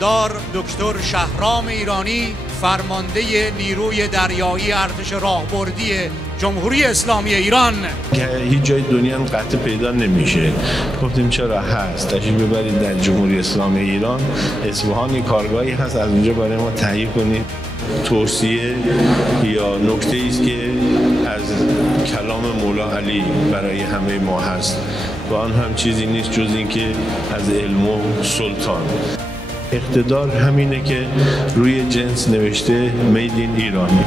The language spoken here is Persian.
برادر دکتر شهرام ایرانی، فرمانده نیروی دریایی ارتش راهبردی جمهوری اسلامی ایران. که هیچ جای دنیا هم قطع پیدا نمیشه. گفتیم چرا هست، تشریف ببرید در جمهوری اسلامی ایران، اصفهان کارگاهی هست، از اونجا برای ما تهیه کنید. توصیه یا نکته است که از کلام مولا علی برای همه ما هست و آن هم چیزی نیست جز اینکه از علم و سلطان. اقتدار همینه که روی جنس نوشته مید این ایرانی.